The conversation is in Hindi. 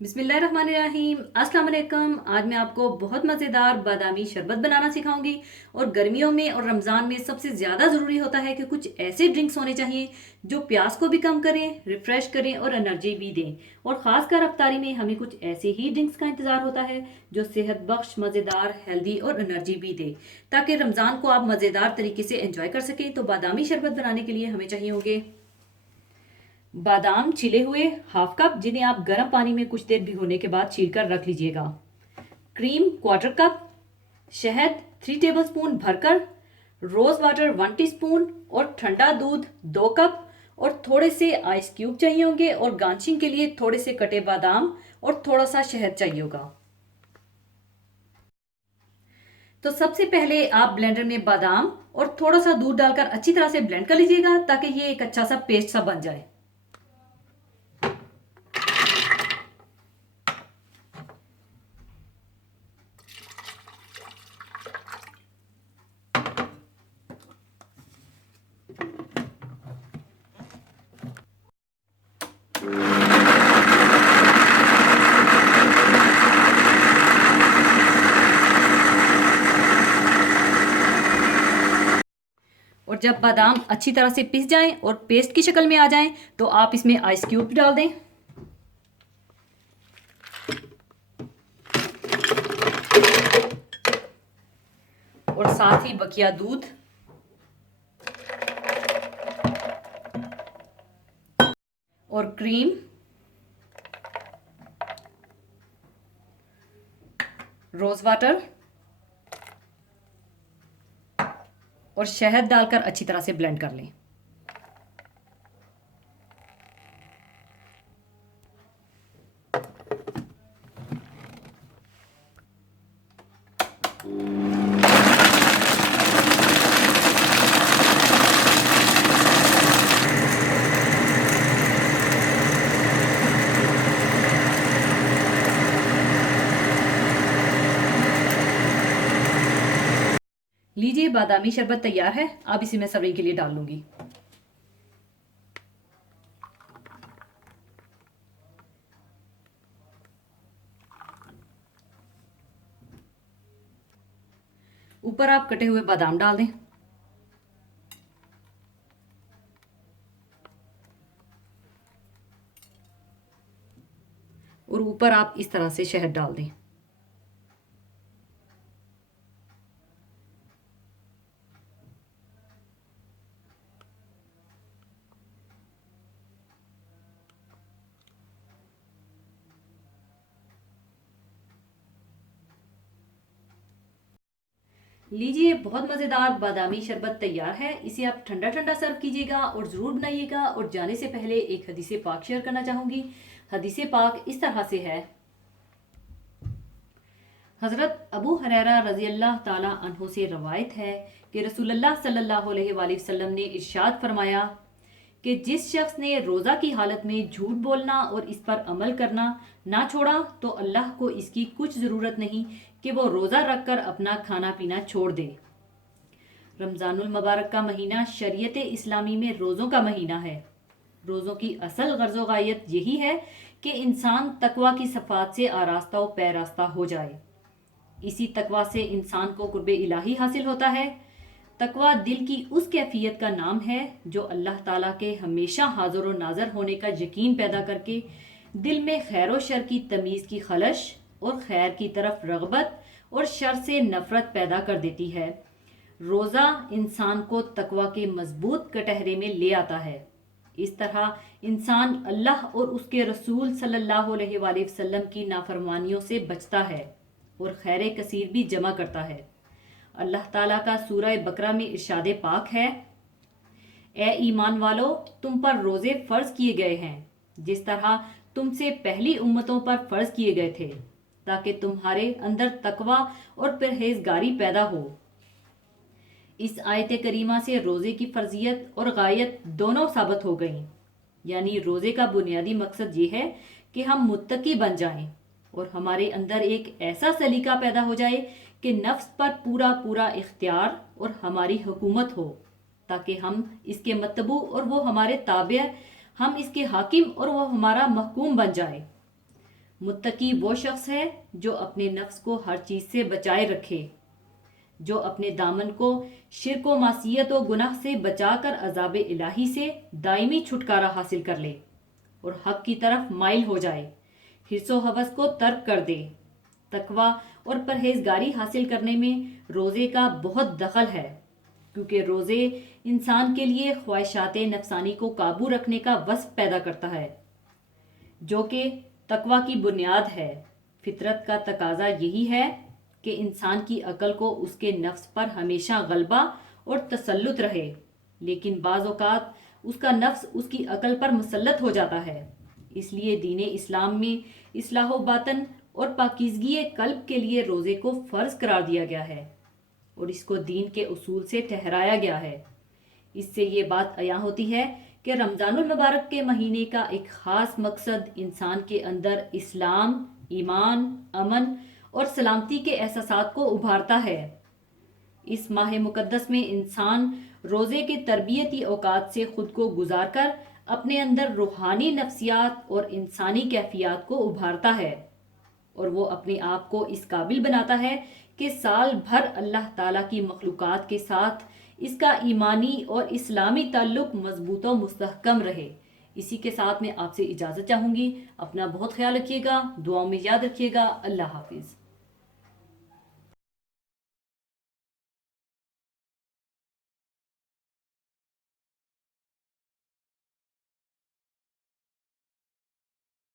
बिस्मिल्लाहिर्रहमानिर्रहीम। अस्सलाम वालेकुम। आज मैं आपको बहुत मज़ेदार बादामी शरबत बनाना सिखाऊंगी। और गर्मियों में और रमज़ान में सबसे ज़्यादा ज़रूरी होता है कि कुछ ऐसे ड्रिंक्स होने चाहिए जो प्यास को भी कम करें, रिफ़्रेश करें और एनर्जी भी दें। और ख़ासकर अफ्तारी में हमें कुछ ऐसे ही ड्रिंक्स का इंतज़ार होता है जो सेहत बख्श, मज़ेदार, हेल्दी और एनर्जी भी दे, ताकि रमज़ान को आप मज़ेदार तरीके से एंजॉय कर सकें। तो बादामी शरबत बनाने के लिए हमें चाहिए होंगे बादाम छिले हुए हाफ कप, जिन्हें आप गर्म पानी में कुछ देर भिगोने के बाद छील कर रख लीजिएगा। क्रीम क्वार्टर कप, शहद 3 टेबलस्पून भरकर, रोज वाटर 1 टीस्पून और ठंडा दूध 2 कप। और थोड़े से आइस क्यूब चाहिए होंगे और गार्निशिंग के लिए थोड़े से कटे बादाम और थोड़ा सा शहद चाहिए होगा। तो सबसे पहले आप ब्लेंडर में बादाम और थोड़ा सा दूध डालकर अच्छी तरह से ब्लेंड कर लीजिएगा, ताकि ये एक अच्छा सा पेस्ट सा बन जाए। और जब बादाम अच्छी तरह से पिस जाएं और पेस्ट की शक्ल में आ जाएं, तो आप इसमें आइस क्यूब डाल दें। और साथ ही बकिया दूध और क्रीम रोज वाटर और शहद डालकर अच्छी तरह से ब्लेंड कर लें। लीजिए, बादामी शरबत तैयार है। अब इसे मैं सर्विंग के लिए डाल लूंगी। ऊपर आप कटे हुए बादाम डाल दें। और ऊपर आप इस तरह से शहद डाल दें। लीजिए, बहुत मज़ेदार बादामी शरबत तैयार है। इसे आप ठंडा ठंडा सर्व कीजिएगा और ज़रूर बनाइएगा। और जाने से पहले एक हदीस पाक शेयर करना चाहूँगी। हदीस पाक इस तरह से है। हज़रत अबू हुरैरा रज़ी अल्लाह ताला अन्हु से रवायत है कि रसूलुल्लाह सल्लल्लाहु अलैहि वसल्लम ने इरशाद फरमाया कि जिस शख्स ने रोज़ा की हालत में झूठ बोलना और इस पर अमल करना ना छोड़ा, तो अल्लाह को इसकी कुछ ज़रूरत नहीं कि वो रोज़ा रखकर अपना खाना पीना छोड़ दे। रमज़ानुल मुबारक का महीना शरीयत इस्लामी में रोज़ों का महीना है। रोज़ों की असल गर्ज़ व गायत यही है कि इंसान तकवा की सफ़ात से आरास्ता व पैरास्ता हो जाए। इसी तकवा से इंसान को कुर्बे इलाही हासिल होता है। तकवा दिल की उस कैफियत का नाम है जो अल्लाह ताला के हमेशा हाजिर व नाजर होने का यकीन पैदा करके दिल में खैर व शर की तमीज़ की खलश और खैर की तरफ रगबत और शर से नफरत पैदा कर देती है। रोज़ा इंसान को तकवा के मजबूत कटहरे में ले आता है। इस तरह इंसान अल्लाह और उसके रसूल सल्लल्लाहु अलैहि वसल्लम की नाफरमानियों से बचता है और खैर कसीर भी जमा करता है। अल्लाह ताला का सूरह बकरा में इरशाद पाक है, ए ईमान वालो, तुम पर रोज़े फ़र्ज किए गए हैं जिस तरह तुमसे पहली उम्मतों पर फ़र्ज किए गए थे, ताकि तुम्हारे अंदर तकवा और परहेजगारी पैदा हो। इस आयत करीमा से रोज़े की फ़र्जियत और गायत दोनों साबित हो गई। यानी रोज़े का बुनियादी मकसद ये है कि हम मुत्तकी बन जाएं और हमारे अंदर एक ऐसा सलीका पैदा हो जाए कि नफ्स पर पूरा पूरा इख्तियार और हमारी हुकूमत हो, ताकि हम इसके मतबू और वो हमारे ताबे, हम इसके हाकिम और वो हमारा महकूम बन जाए। मुत्तकी वो शख्स है जो अपने नफ्स को हर चीज़ से बचाए रखे, जो अपने दामन को शिर्क व मासियत व गुनाह से बचाकर अजाब इलाही से दायमी छुटकारा हासिल कर ले और हक की तरफ माइल हो जाए, हिर्सो हवस को तर्क कर दे। तकवा और परहेजगारी हासिल करने में रोज़े का बहुत दखल है, क्योंकि रोज़े इंसान के लिए ख्वाहिशात नफसानी को काबू रखने का वस्फ पैदा करता है, जो कि तकवा की बुनियाद है। फितरत का तकाजा यही है कि इंसान की अकल को उसके नफ्स पर हमेशा गलबा और तसल्लुत रहे, लेकिन बाज़ औक़ात उसका नफ्स उसकी अकल पर मुसल्लत हो जाता है। इसलिए दीन इस्लाम में इस्लाह बातन और पाकीज़गी कल्ब के लिए रोज़े को फ़र्ज़ करार दिया गया है और इसको दीन के उसूल से ठहराया गया है। इससे ये बात अयां होती है कि रमज़ानुल मुबारक के महीने का एक ख़ास मकसद इंसान के अंदर इस्लाम, ईमान, अमन और सलामती के एहसासात को उभारता है। इस माह मुकद्दस में इंसान रोज़े के तरबियती औकात से ख़ुद को गुजार कर अपने अंदर रूहानी नफ्सियात और इंसानी कैफियत को उभारता है और वो अपने आप को इस काबिल बनाता है कि साल भर अल्लाह ताला की मखलूक़ात के साथ इसका ईमानी और इस्लामी ताल्लुक़ मजबूत और मुस्तहकम रहे। इसी के साथ मैं आपसे इजाज़त चाहूँगी। अपना बहुत ख्याल रखिएगा, दुआओं में याद रखिएगा। अल्लाह हाफिज़।